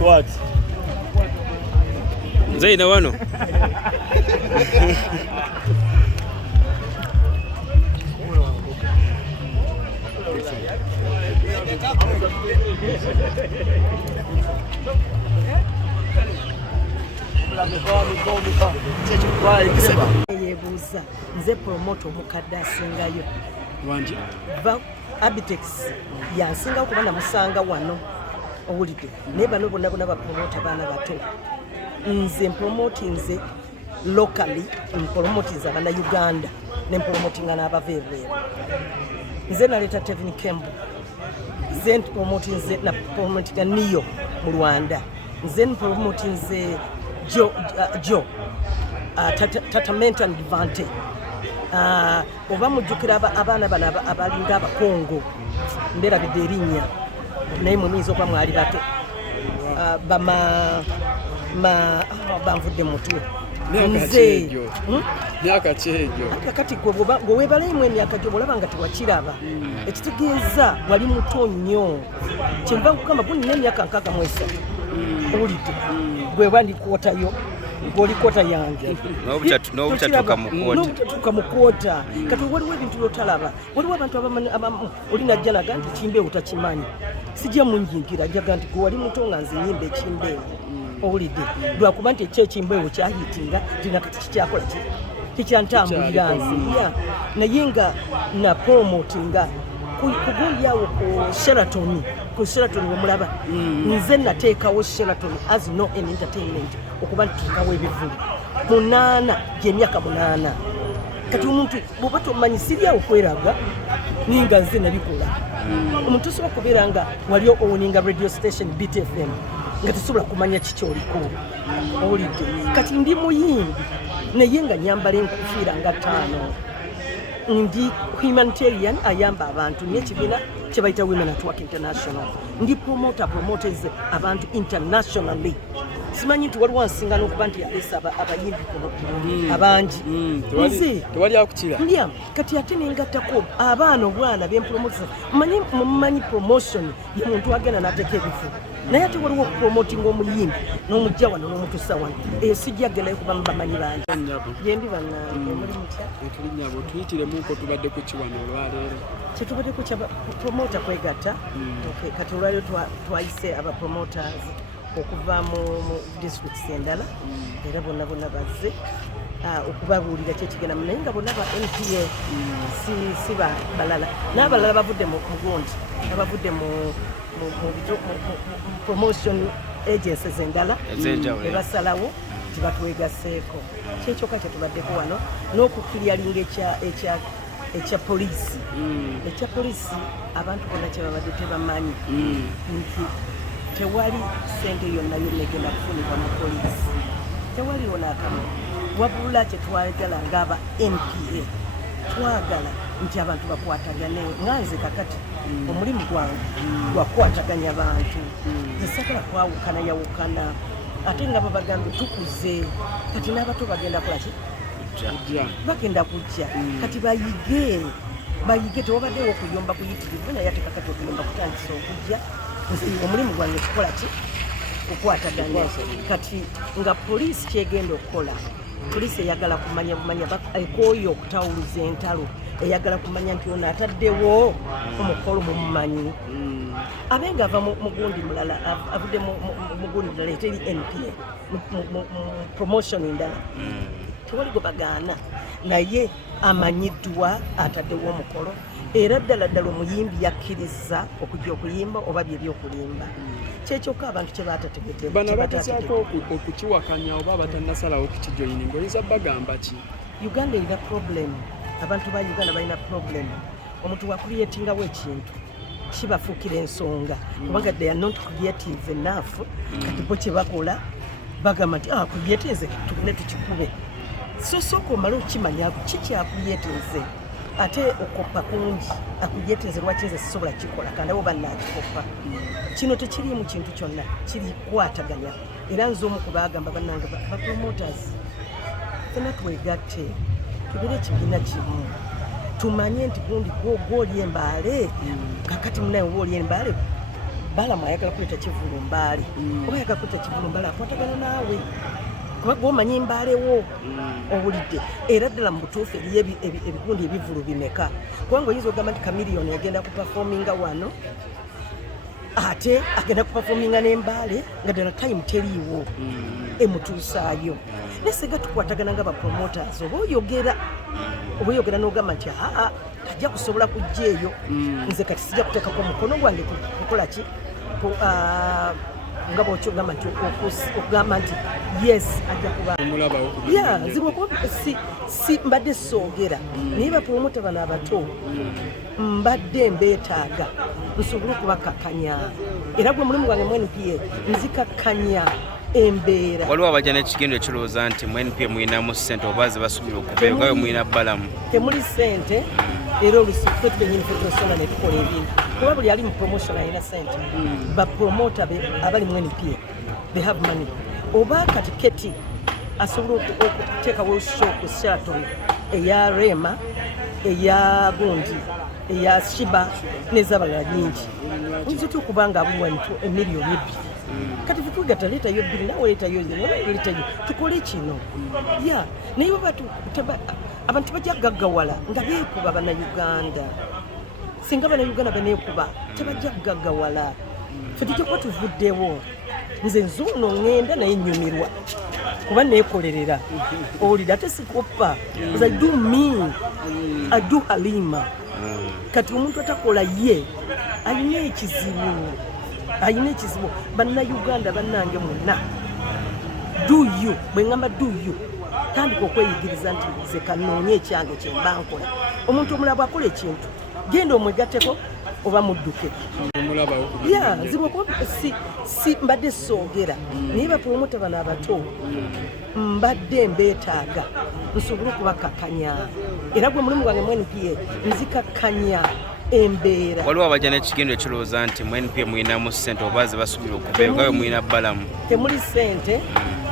What? Zaina wano. Yebuuza nze promote omukadde asingayo Wanji Abitex yansingawo kuba namusanga wano owulidde naye bano bonna bapromota baana bato nze mpromotinze locally mpromotinze abana Uganda ne mpromotinga n'abaveeveera nze naleeta Tevin Kembo nze mpromotinze na promotinga Niyo mu Rwanda nze mpromotinze Joe Tatamenta Ndivante oba mujjukira abaana bano abalinga abakongo nderabidde erinnya naye muyinza okuba mwali bato banvudde mutwe nze myaka kyejo kati gwe weebalemu emyaka gyo olaba nga tewakiraba ekitegeeza wali muto nnyo kyenva nkugamba gunina emyaka 63 owulidde gwe wandikwotayo gwolikota yange n'obutatuuka mu kwota kati waliwo ebintu byotalaba waliwo abantu abamu olinajja naga nti kimbeewo takimanyi sijja munjingira njaga nti gwe wali muto nga nze nyimba ekimbeewo owulidde lwakuba nti ekyekimbeewo kyahitinga tina kati kikyakola kikyantambulira nze naye nga na promotinga kugulyawo ku Sheraton wemulaba nze nateekawo Sheraton as no an entertainment okuba ntukawo ebivulu 8 gy'emyaka 8 kati omuntu bwoba tomanyi siryawo kweraga ninga nze nabikola omuntu osobola kubeera nga wali owuninga radio station BTFM nga tesobola kumanya kikyoliko owulidde kati ndi muyimbi naye nga nyambala enkufiira nga 5 ndi humanitarian ayamba abantu n'ekibiina kye bayita Women at Work International ndi promoters abantu internationally simanyi nti waliwo nsinga n'okuba nti yaleesa abayimbi abangi nze tewali akukira ndya kati ate nengattako abaana obwana bempromoters mumanyi promotion ye muntu agenda n'ateeka ebifu naye ate waliwo okupromotinga omuyimbi n'omujja wano n'omutusa wano eyo sijja gendayo kuba mubamanyi bangi yendi bannange muli mutya tulinyabo tuyitiremuko tubadde ku kiwano olwaleero kyetubadde ku promota kwegatta kati olwaleero twayise aba promoters okuva mu districts endala era bonna bazze okubabuulira kyekigenda naye nga bonna ba NPA si balala n'abalala bavudde mu gundi abavudde mu promotion agencies endala ebasalawo tibatwegaseeko kyekyoka kyetubaddeko wano n'okukiryalinga ekya poliisi abantu bonna kyebabadde tebamanyi nti tewali sente yonna egenda kufunibwa mu poliisi tewaliwo n'akamu wabula kyetwagala ng'aba NPA twagala nti abantu bakwatagane nga nze kakati omulimu gwange gwakwataganya bantu esagala kwawukana ate nga babagambye tukuze kati n'abato bagenda kulaki bagenda kujja kati bayige tewabaddewo okuyomba kuyitirivu naye ate kakati okuyomba kutandisa okujja omulimu gwange kukola ki kukwataganya kati nga poliisi kyegenda okukola poliisi eyagala kumanya bumanya ekooyo okutawuluza entalo eyagala kumanya nti ono ataddewo omukolo mumumanyi abenga ava mugundi mulala avudde mugundi mulala eteri NPA mu promotion endala tewali gwe bagaana naye amanyiddwa ataddewo omukolo era ddala omuyimbi yakkiriza okujja okuyimba oba byebyokulimba kyekyoka abantu kye batategedde bano bagezaako okukiwakanya oba batannasalawo kukijoyininga oyinza bagamba ki? Uganda erina problem, abantu ba Uganda balina problem. Omuntu wakuliyetingawo ekintu kibafuukira ensonga kubanga they are not creative enough kati bo kye bakola bagamba nti kulyetinze tugende tukikube. So sooka omale okimanya kiki akulyetinze ate okoppa kungi akulyetinze lwaki nze sisobola kikola kandi abo bannakikoppa. Kino tekiriimu kintu kyonna kiri kwataganya era nze omu ku baagamba bannange ba promoters fena twegatte tubere ekibiina kimu tumanye nti gundi gwoli embaale kakati munaye oba oli embaale balamu ayagala kuleta kivulu mbaale oba ayagala kuleta kivulu mbaale akwatagana naawe kuba gw'omanyi embaalewo owulidde era ddala mu butuufu eriyo ebigundi ebivulu bimeka kubanga oyinza ogamba nti kamiliyoni agenda kupafominga wano ate agenda kupafominga n'embaale nga ddala time teriiwo emutuusaayo naye singa tukwatagana nga bapromoters oba oyogera n'ogamba nti tajja kusobola kujja eyo nze kati sijja kuteekako omukono gwange kukola ki nga bw'okyogamba nti okugamba nti yes ajja kuba nzibwe kuba si mbadde soogera naye bapromota bano abato mbadde mbeetaaga nsobole okubakakanya era gwe mulimu gwange mu NPA nzikakkanya embeera. Waliwo abajja n'ekigendo ekirowooza nti mu NPA muyinamu ssente oba ze basuubira okubeera nga muyina bbalamu. Temuli ssente era olusifu twenyini federasona ne tukola ebintu kuba buli ali mu promotion alina ssente. Bapromota abali mu NPA they have money. Oba katiketi asobola okuteekawo show ku Sheraton eya Rema eya Gundi eya Shiba n'ez'abalala nyingi oyinza otya okuba nga abuwa emiliyoni 2 kati tutugatta leetayo 2 nawe leetayo tukole kino naye abantu bajja gaggawala nga beekuba bannayuganda singa bannayuganda baneekuba tebajja kugaggawala ffe tujja kuba tuvuddewo nze nzuuno ŋŋenda naye nnyumirwa kuba neekolerera owulira ate sikoppa I do me I do Halima kati omuntu atakola ye alina ekizibu bannayuganda bannange mwonna do you bwe ŋŋamba do you tandika okweyigiriza nti nze kanoonye ekyange kye mba nkola omuntu omulala bw'akola ekintu genda omwegatteko oba mudduke nzibwe kuba si mbadde soogera naye bapromota bano abato mbadde mbeetaaga nsobole okubakakanya era gwe mulimu gwange mu NPA nzikakkanya embeera. Waliwo abajja n'ekigendo ekirowooza nti mu NPA muyinamu ssente oba ze basuubira okubeera nga muyina bbalamu. Temuli ssente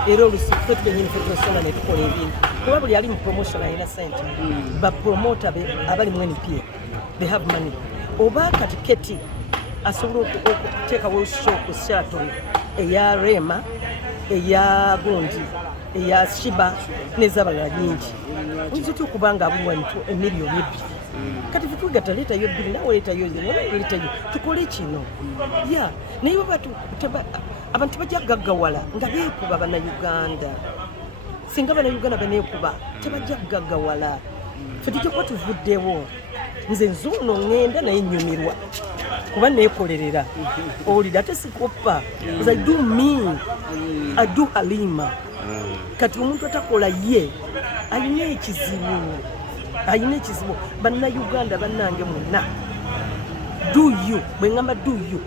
era olusifu twenyini federasona ne tukola ebintu kuba buli ali mu promotion alina ssente. Bapromota abali mu NPA they have money. Oba katiketi asobola okuteekawo show ku Sheraton eya Rema eya Gundi eya Shiba n'ez'abalala nyingi oyinza otya okuba nga abuwa emiliyoni 2 kati tutugatta leetayo 2 nawe leetayo tukole kino naye abantu bajja gaggawala nga beekuba bannayuganda singa bannayuganda baneekuba tebajja kugaggawala ffe tujja kuba tuvuddewo nze nzuuno ŋŋenda naye nnyumirwa kuba neekolerera owulira ate sikoppa I do me I do Halima kati omuntu atakola ye alina ekizibu bannayuganda bannange mwonna do you bwe ŋŋamba do you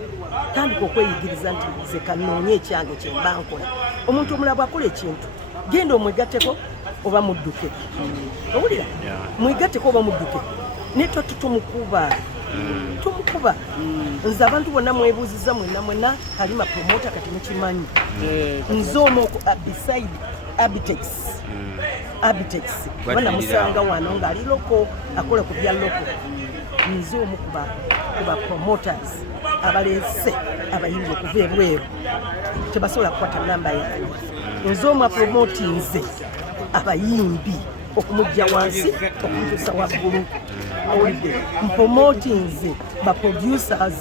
tandika okweyigiriza nti nze kanoonye ekyange kye mba nkola omuntu omulala bw'akola ekintu genda omwegatteko oba mudduke owulira mwegatteko oba mudduke naye tumukuba nze abantu bonna mwebuuziza mwenna Halima promota kati mukimanyi nze omu beside Abitex banamusanga wano ng'ali loko akola ku bya loko nze omu ku ba promoters abalese abayimbi okuva ebweru tebasobola kukwata namba yange nze omu apromotinze abayimbi okumujja wansi okumutuusa waggulu owulidde mpromotinze baproducers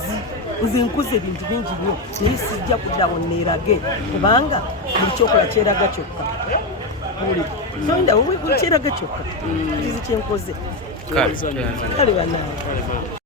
nze nkuze ebintu bingi nnyo naye sijja kuddawo neerage kubanga buli kyokola kyeraga kyokka owulidde soyinda buli kyeraga kyokka kizi kyenkoze kale bannange